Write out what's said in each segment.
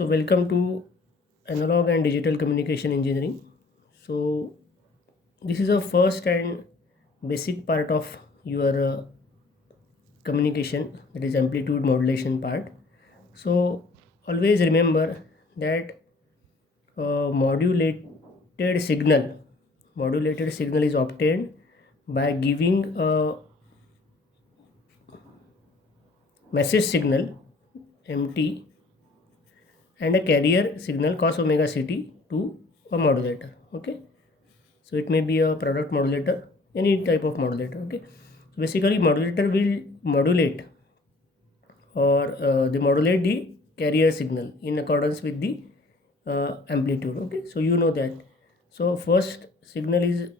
So welcome to analog and digital communication engineering. So this is a first and basic part of your communication, that is amplitude modulation part. So always remember that modulated signal modulated signal is obtained by giving a message signal mt and a carrier signal cos omega ct to a modulator. Okay, so it may be a product modulator, any type of modulator. Okay, so basically modulator will modulate or they modulate the carrier signal in accordance with the amplitude. Okay, so you know that. So first signal is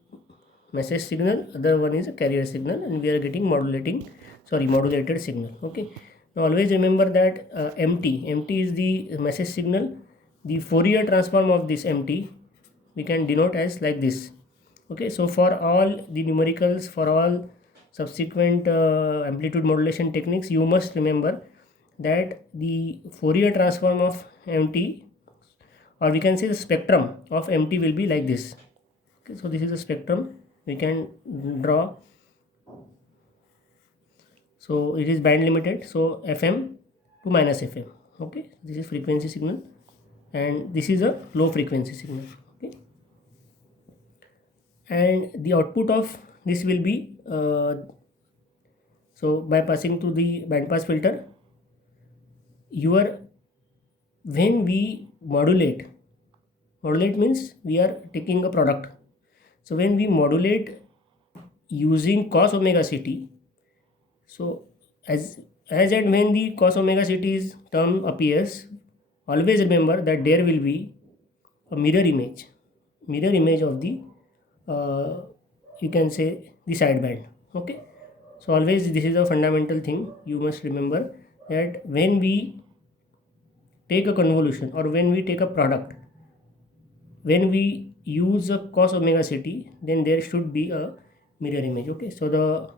message signal, other one is a carrier signal, and we are getting modulated signal. Okay, now always remember that mt is the message signal. The Fourier transform of this mt we can denote as like this. Okay, so for all the numericals, for all subsequent amplitude modulation techniques, you must remember that the Fourier transform of mt, or we can say the spectrum of mt, will be like this. Okay, so this is the spectrum we can draw. So it is band limited, so fm to minus fm. Okay, this is frequency signal and this is a low frequency signal. Okay, and the output of this will be so by passing through the band pass filter, your when we modulate means we are taking a product. So when we modulate using cos omega ct, so as and when the cos omega ct's term appears, always remember that there will be a mirror image of the you can say the sideband. Okay, so always this is a fundamental thing you must remember, that when we take a convolution or when we take a product, when we use a cos omega ct, then there should be a mirror image. Okay, so the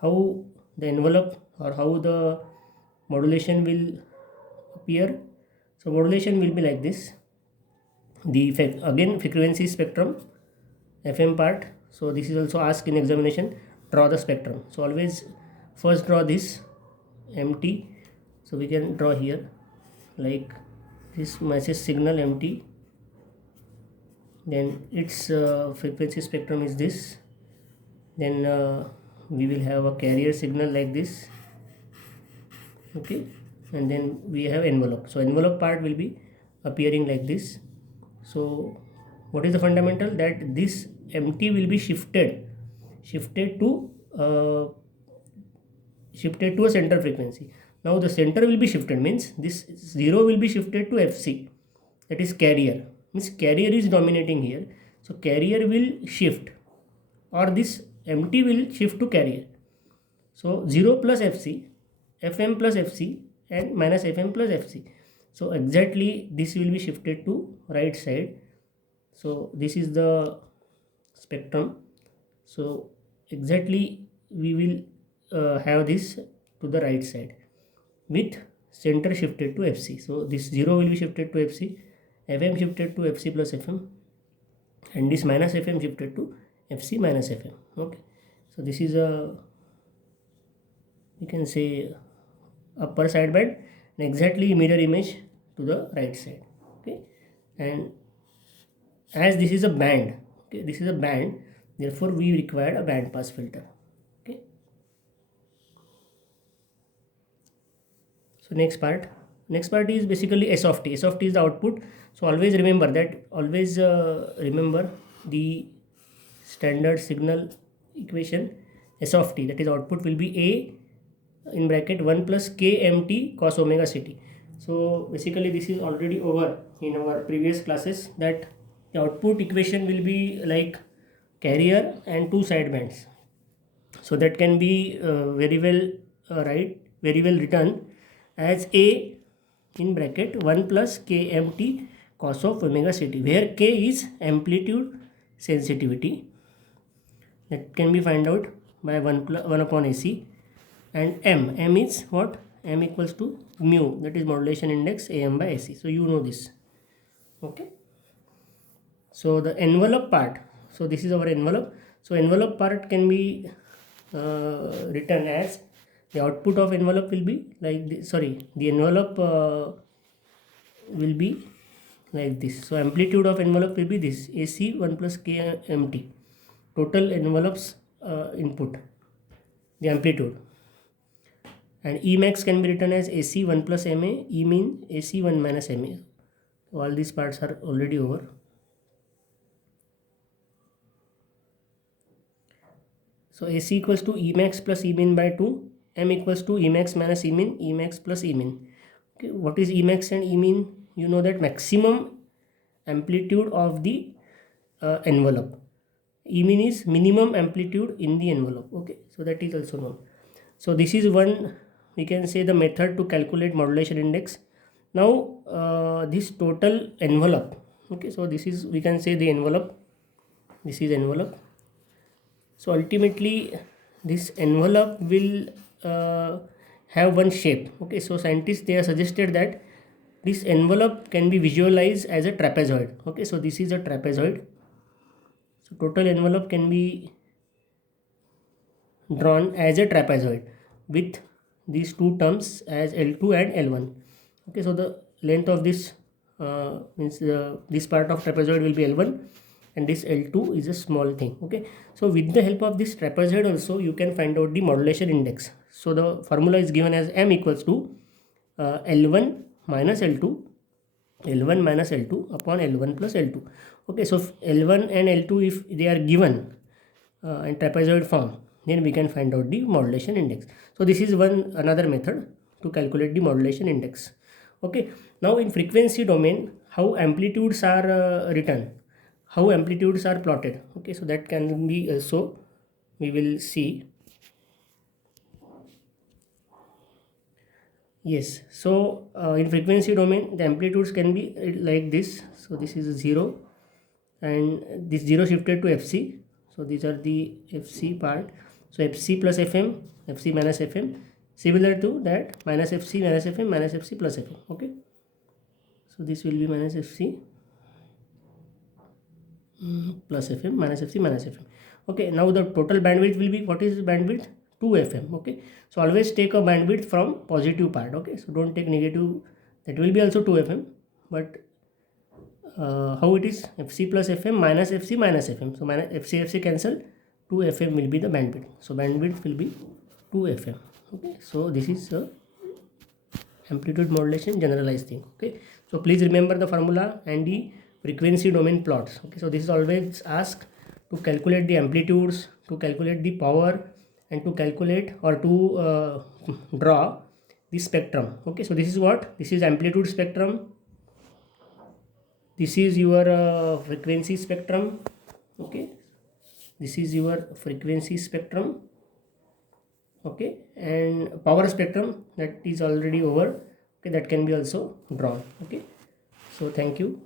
how the envelope or how the modulation will appear, so modulation will be like this. The again frequency spectrum fm part, so this is also asked in examination, draw the spectrum. So always first draw this mt, so we can draw here like this message signal mt, then its frequency spectrum is this, then we will have a carrier signal like this. Okay, and then we have envelope, so envelope part will be appearing like this. So what is the fundamental, that this mt will be shifted to uh, shifted to a center frequency. Now the center will be shifted means this 0 will be shifted to fc, that is carrier, means carrier is dominating here, so carrier will shift, or this mt will shift to carrier. So 0 plus fc, fm plus fc, and minus fm plus fc, so exactly this will be shifted to right side. So this is the spectrum, so exactly we will have this to the right side with center shifted to fc. So this 0 will be shifted to fc, fm shifted to fc plus fm, and this minus fm shifted to fc minus fm. Okay, so this is a, you can say, upper sideband and exactly mirror image to the right side. Okay, and as this is a band, okay, this is a band, therefore we require a band pass filter. Okay, so next part is basically s of t. S of t is the output. So always remember that, always remember the standard signal equation s of t, that is output will be a in bracket 1 plus kmt cos omega ct. So basically this is already over in our previous classes, that the output equation will be like carrier and two sidebands. So that can be very well written as a in bracket 1 plus kmt cos of omega ct, where k is amplitude sensitivity, that can be find out by 1 upon ac, and m is what, m equals to mu, that is modulation index am by ac. So you know this. Okay, so the envelope part, so this is our envelope. So envelope part can be written as, the output of envelope will be like this, sorry, the envelope will be like this. So amplitude of envelope will be this, AC 1 plus kmt, total envelopes input, the amplitude. And Emax can be written as AC 1 plus MA, E mean AC 1 minus MA. So all these parts are already over. So AC equals to Emax plus E mean by 2, M equals to Emax minus E mean, Emax plus E mean. Okay, what is Emax and E mean? You know that maximum amplitude of the envelope. E mean is minimum amplitude in the envelope. Okay, so that is also known. So this is one, we can say, the method to calculate modulation index. Now this total envelope, okay, so this is, we can say, the envelope, this is envelope. So ultimately this envelope will have one shape. Okay, so scientists, they have suggested that this envelope can be visualized as a trapezoid. Okay, so this is a trapezoid. So total envelope can be drawn as a trapezoid with these two terms as L2 and L1. Okay, so the length of this means this part of trapezoid will be L1 and this L2 is a small thing. Okay, so with the help of this trapezoid also you can find out the modulation index. So the formula is given as m equals to L1 minus L2, L1 minus L2 upon L1 plus L2. Okay, so if L1 and L2, if they are given in trapezoid form, then we can find out the modulation index. So this is one another method to calculate the modulation index. Okay, now in frequency domain, how amplitudes are written, how amplitudes are plotted. Okay, so that can be also, we will see. Yes, so in frequency domain the amplitudes can be like this. So this is 0 and this 0 shifted to fc. So these are the fc part. So fc plus fm, fc minus fm, similar to that, minus fc minus fm minus fc plus fm. Okay, so this will be minus fc plus fm minus fc minus fm. Okay, now the total bandwidth will be, what is bandwidth? 2 fm. Okay, so always take a bandwidth from positive part. Okay, so don't take negative, that will be also 2 fm, but how it is, fc plus fm minus fc minus fm. So minus fc cancel, 2 fm will be the bandwidth. So bandwidth will be 2 fm. Okay, so this is amplitude modulation generalized thing. Okay, so please remember the formula and the frequency domain plots. Okay, so this is always asked to calculate the amplitudes, to calculate the power, and to calculate or to draw the spectrum. Okay, so this is what, this is amplitude spectrum, this is your frequency spectrum. Okay, this is your frequency spectrum. Okay, and power spectrum, that is already over. Okay, that can be also drawn. Okay, so thank you.